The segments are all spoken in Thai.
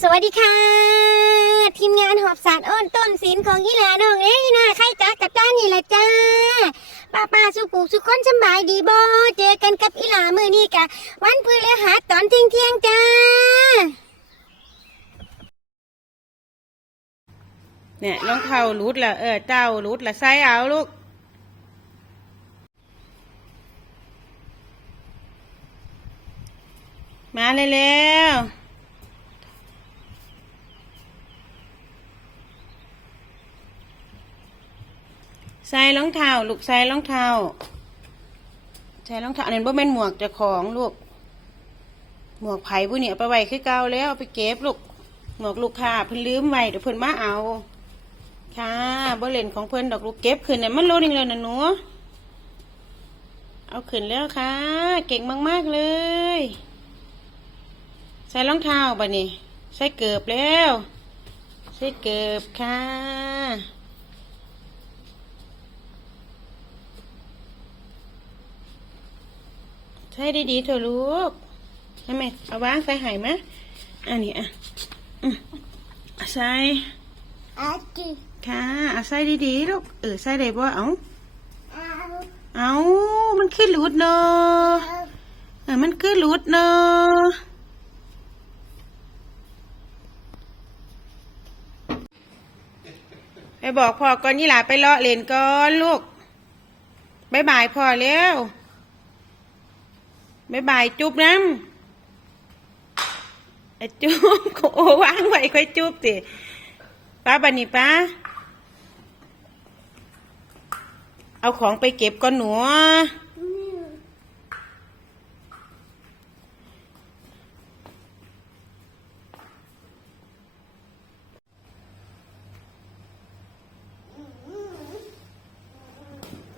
สวัสดีค่ะ ทีมงานหอบสารอ้นต้นศิลของอีหลาน้องเอ้ยนะใครจักกับจ้านี่แหละจ้าป้าป้าสุปูสุคนสำบายดีบ่เจอกันกับอีหลามือนี้กะ วันพฤหัสตอนเที่ยงเที่ยงจ้าเนี่ยรองเท้ารูดละเออเจ้ารูดละใส่เอาลูกมาเลยแล้ว ใส่รองเท้าลูกใส่รองเท้าใส่รองเท้าอันนั้นบ่แม่นหมวกจ้าของลูก หมวกไผ่ผู้เนี่ยไปไว้คือเก่าแล้วเอาไปเก็บลูกหมวกลูกค้าเพิ่นลืมไว้เดี๋ยวเพิ่นมาเอา ค่ะบ่เล่นของเพิ่นดอกลูกเก็บขึ้นเนี่ยมันโลนึงแล้วนะหนูเอาขึ้นแล้วค่ะ เก่งมากๆเลย ใส่รองเท้าบ่นี่ใส่เกือบแล้วใส่เกือบค่ะ ใส่ดีๆเถอะลูกใช่ไหมเอาวางใส่ไหายมะอันนี้อะอืมใส่อาจิค่ะเอาใส่ดีๆลูกเออใส่ได้บ่เอาเอามันขึ้นหลุดเนาะเออมันขึ้นหลุดเนาะไปบอกพ่อก่อนยี่หลาไปเลาะเล่นก่อนลูกบายบายพ่อแล้ว บายบายจุ๊บน้ำไอ้จุ๊บโอ้วางไว้ค่อยจุ๊บสิป้าบันนี่ป้าเอาของไปเก็บก่อนหนู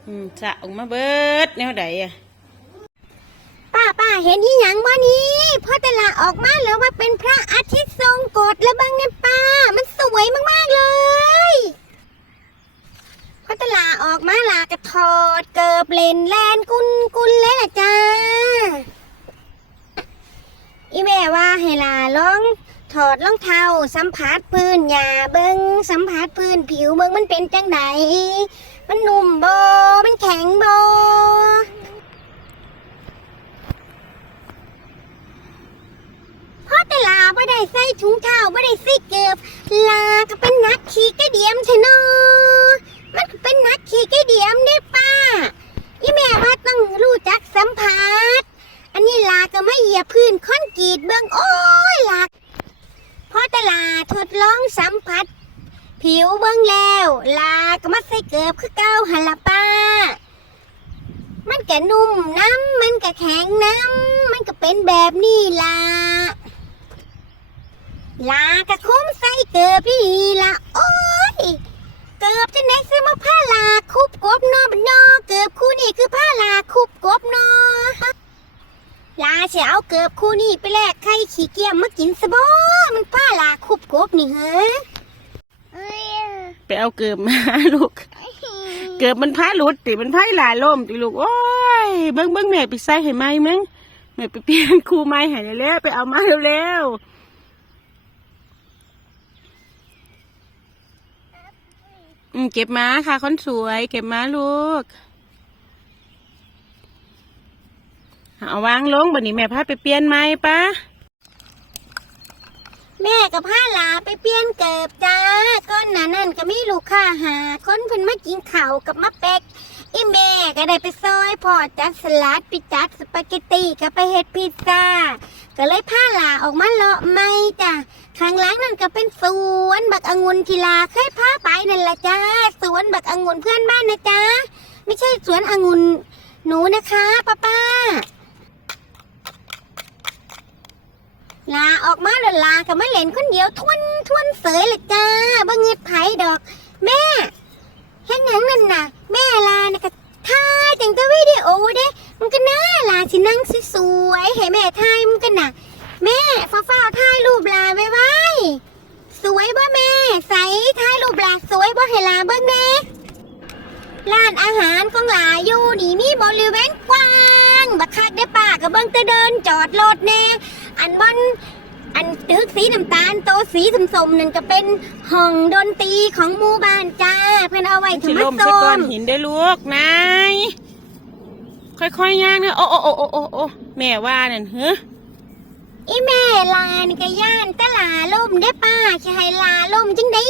อืมสะออกมาเบิดแนวใดอะ ห็นที่หยังบ่นี้พ่อต่ละออกมาแล้วว่าเป็นพระอาทิตย์ทรงกฎแล้วบางเนี่ยป้า มันสวยมากๆเลยพ่อต่ละออกมาลากระถอดเกิบเลนแลนกุนกุนเลยล่ะจ้าอีแม่ว่าให้ลาลองถอดรองเท้าสัมผัสพื้นหญ้าเบิงสัมผัสพื้นผิวเบิงมันเป็นจังไดมันนุ่มบอมันแข็งบอ เพราะแต่ลาไม่ได้ใส่ถุงเท้าไม่ได้ใส่เกือบลาก็เป็นนักขี่กระเดียมใช่เนาะมันก็เป็นนักขี่กระเดียมได้ป้าอีแม่ว่าต้องรู้จักสัมผัสอันนี้ลาก็ไม่เหยียบพื้นคอนกรีตเบื้องโอ้ยลาเพราะแต่ลาทดลองสัมผัส ผิวเบื้องแล้ว ลาก็มาใส่เกือบคือเก้าหันละป้ามันก็นุ่มน้ำมันก็แข็งน้ำมันก็เป็นแบบนี้ล่ะ ลาก็คุ้มใส่เกือบพี่ละโอ้ย เกือบที่ไหนซื้อมาผ้าลาคุบกบเนอบนอเกือบคู่นี่คือผ้าลาคุบกบเนอลาเสียเอาเกือบคู่นี่ไปแลกไข่ขี้เกียจมากินซะบ่มันป้าลาคุบกบนี่เหรอไปเอาเกือบมาลูก เกือบมันพาหลุดติมันพายหลายล่มติลูกโอ้ยเบิ้งเบิ้งแม่ไปใส่ให้ไหมมั้งแม่ไปเปลี่ยนครูไม้ให้เร็วๆไปเอามาเร็วๆ อืมเก็บมาค่ะคนสวย เก็บมาลูก เอาวางลงบันนี้แม่พาไปเปลี่ยนไม้ปะแม่กับผ้าลาไปเปลี่ยนเกิบจ้าก้อนหนานั่นก็มีลูกค้าหา คนเพิ่นมากินข้าวกับมะเป็ก อีแม่ก็ได้ไปซอยพอจัดสลัดไปจัดสปาเกตตี้ก็ไปเฮ็ดพิซซ่า ก็เลยผ้าลาออกมาเลาะไม่จ้ะข้างหลังนั่นก็เป็นสวนบักองุ่นที่ลาเคยพาไปนั่นแหละจ้าสวนบักองุ่นเพื่อนบ้านนะจ้าไม่ใช่สวนองุ่นหนูนะคะป้าป้าลาออกมาแล้วลากับมาเล่นคนเดียวทวนทวนเสยเลยจ้าบ่เงียบไผดอก แม่เห็นหยังนั่นน่ะ แม่ลานี่ยก็ถ่ายจังแต่วิดีโอเด้มันก็น่าลาสินั่งสวยๆให้แม่ถ่ายมันก็น่ะ แม่ฟ้าฟ้าๆถ่ายรูปลาไว้ไว้สวยบ่แม่ ใสถ่ายรูปลาสวยบ่ให้ลาเบิ่งแน่ร้านอาหารของลาอยู่นี่มีบริเวณกว้างบักคักได้ป้าก็เบิ่งแต่เดินจอดรถแน่อันบอน อันตึกสีน้ำตาลโตสีสมๆนั่นก็เป็นห้องดนตรีของหมู่บ้านจ้า เพื่อนเอาไว้สิทำมาล่มส้ใส่ก้อนมหินได้ลูกนายค่อยๆย่างเนอะโอ้โอ้โอ้โอ้โอ้โอ้แม่ว่านั่นเฮ้อีแม่ลานก็ย่านตะลาล่มได้ป้าจะให้ลาล่มจังได้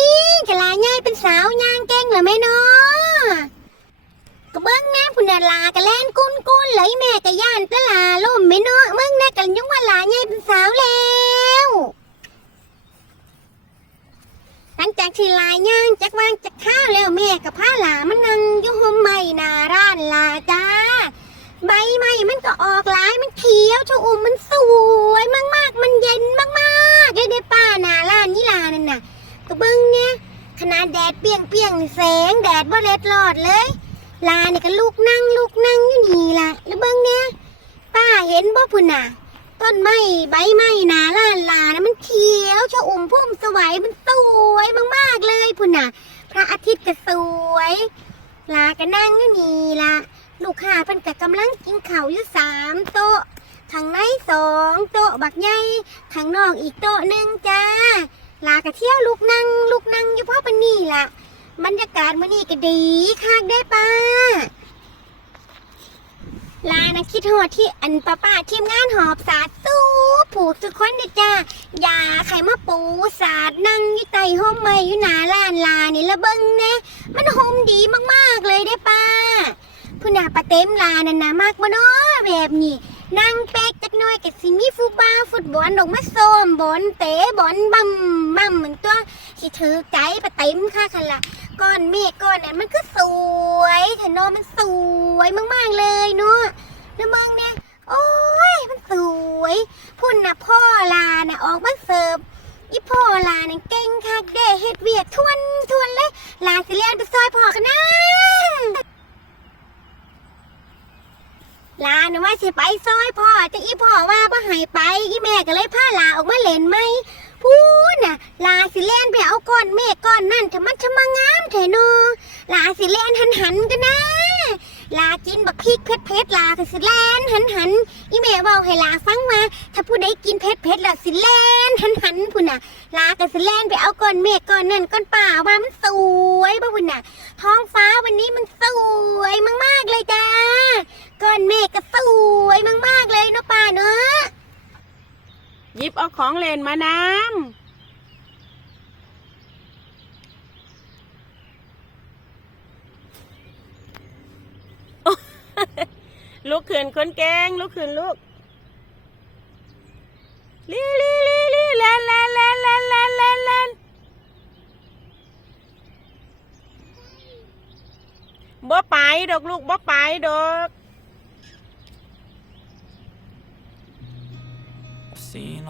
จะลาง่ายเป็นสาวย่างเก่งเหรอแม่นาะก็เบิ้งแน่พุ่นน่ะลาก็แล่นกุ้นกุ้นเลยแม่ก็ย่านตะลาล่มแม่นาะเบิ้งแน่กันยังว่าลาง่ายเป็นสาวแล้วห ลังจากที่ลายย่างจากวางจากข้าวแล้วแม่กับผ้าหลามันนั่งอยู่ห่มใหม่นาร้านลาจ้า ใบไม้มันก็ออกหลายมันเขียวชอุ่มมันสวยมากๆ มันเย็นมากๆเลยได้ป้านาล้านนี่ลานั่นน่ะก็เบิ้งเนี่ยขนาดแดดเปียงเปียงๆแสงแดดบ่าเล็ดรอดเลย ลาเนี่ยก็ลูกนั่งลูกนั่งอยู่นี่ละแล้วเบิ้งเนี่ยป้าเห็นบ่พุ่นน่ะ ต้นไม้ใบไม้นาล้านลานะมันเขียวชะอุ่มพุ่มสวยมันสวยมากๆเลยพุ่นน่ะ พระอาทิตย์ก็สวย ลาก็นั่งอยู่นี่ละลูกค้าเพิ่นก็กำลังกินข้าวอยู่สามโต๊ะข้างในสองโต๊ะบักใหญ่ข้างนอกอีกโต๊ะหนึ่งจ้า ลากะเที่ยวลูกนั่งลูกนั่งอยู่พราะปนนี่ละบรรยากาศมื้อนี้ก็ดีคักได้ป้า ลานะคิดฮอดที่อันป้าป้าทีมงานหอบสาดตู้ผูกทุกคนเด้อจ้าอย่าใครมาปูสาดนั่งอยู่ใต้ห่มไม้อยู่หน้าร้านลานี่ละเบิงแนะมันห่มดีมากๆเลยได้ป้าผู้นาปาเต็มลานันนามากบ่เนาะแบบนี้นั่งแป๊กจักน่อยกับสิมีฟุตบาฟุตบอลออกมาซ้อมบอลเตะบอลบัมบัมเหมือนตัวสิถือใจปาเต็มค่ะคันละ ก้อนเมฆก้อนนั้นมันก็สวยเถอะเนาะมันสวยมากๆเลยเนาะแล้วมึงเนี่ยโอ้ยมันสวยพุ่นน่ะพ่อลาน่ะออกมาเสิร์ฟอีพ่อลานะเก่งคักเด้เฮ็ดเวียกทวนทวนเลยลาสิเลียนไปซอยพ่อกันนะลานะว่าสิไปซอยพ่อแต่อีพ่อว่าบ่ให้ไปอีแม่ก็เลยพาลาออกมาเล่นไหม พูน่ะลาสิเล่นไปเอาก้อนเมฆก้อนนั่นถ้ามันจะมางามเถนอลาสิเล่นหันหันกันนะลากินบักพริกเผ็ดเผ็ดๆลาสิแลนหันหันอีแม่เว่าให้ลาฟังมา ถ้าผู้ใดกินเผ็ดเผ็ดๆแล้วสิแลนหันหันพุ่นน่ะ ลากสิแลนไปเอาก้อนเมฆก้อนนั่นก้อนป่ามามันสวยบ่พุ่นน่ะ ท้องฟ้าวันนี้มันสวยมากๆเลยจ้าก้อนเมฆก็สวยมากๆเลยเนาะป้าเนาะ หยิบเอา ของเล่นมาน้ำลุกขึ้นคนแกงลุกขึ้นลูกลีลีลีลีแลนแลนแลนแลนแลนแลนแลนบ่ไปดอกลูกบ่ไปดอก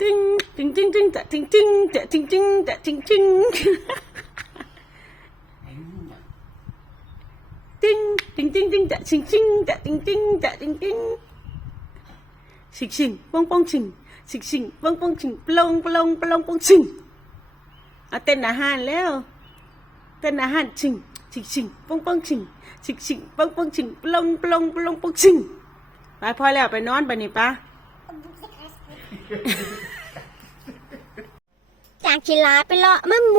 ตึงตึงตึงตึงจะตึงตึงจะตึงตึงจะตึงตึงตึงตึงตึงตึงจะตึงตึงจะตึงตึงจะตึงตึงชิงชิงปองปองชิงชิงชิงปองปองชิงปลงปลงปลงปองชิงเอาเต้นอาหารแล้วเต้นอาหารชิงชิงชิงปองปองชิงชิงชิงปองปองชิงปลงปลงปลงปองชิงไปพอแล้วไปนอนไปนี่ปะ จากที่ลาไปเลาะมะม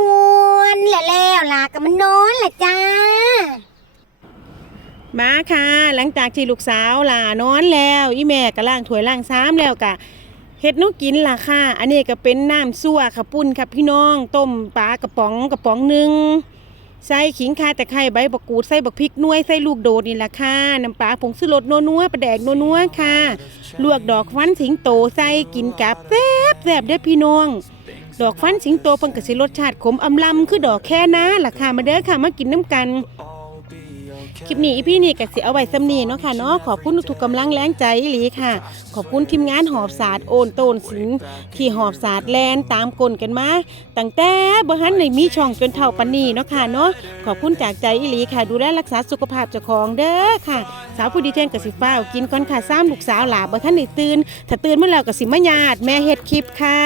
วนแล้วแล้วลาก็มานอนแหละจ้า มาค่ะ หลังจากที่ลูกสาวลานอนแล้ว อีแม่ก็ล้างถ้วยล้างซ้ำแล้วกะเฮ็ดนูกินล่ะค่ะ อันนี้ก็เป็นน้ำซั่วค่ะปุ้นค่ะพี่น้อง ต้มปลากระป๋องกระป๋องหนึ่ง ใส่ขิงข่าแต่ไข่ใบบักกูดใส่บักพริกน่วยใส่ลูกโดดนี่แหละค่ะน้ำปลาผงสุรสนัวๆปลาแดกนัวๆค่ะ ลวกดอกฟันสิงโตใส่กินกับแซ่บแซ่บเด้พี่น้อง ดอกฟันสิงโตเพิ่นก็สิรสชาติขมอำลำคือดอกแค่น้าล่ะค่ะมาเด้อค่ะมากินน้ำกัน คลิปนี้อีพี่นี่ก็สิเอาไว้สำนีเนาะค่ะเนาะขอบคุณทุกกำลังแรงใจอีหลีค่ะ ขอบคุณทีมงานหอบศาสตร์โอนโตนสินที่หอบศาสตร์แลนตามกลกันมาตั้งแต่บ่ทันได้มีช่องจนเท่าปานนี้เนาะค่ะเนาะขอบคุณจากใจอีหลีค่ะ ดูแลรักษาสุขภาพเจ้าของเด้อค่ะ สาวผู้ดีเทนกับสิฟ้ากินก่อนค่ะซ้ำลูกสาวหลาบ่ทันได้ตื่นถ้าตื่นเมื่อแล้วก็สิมาญาติแม่เฮ็ดคลิปค่ะ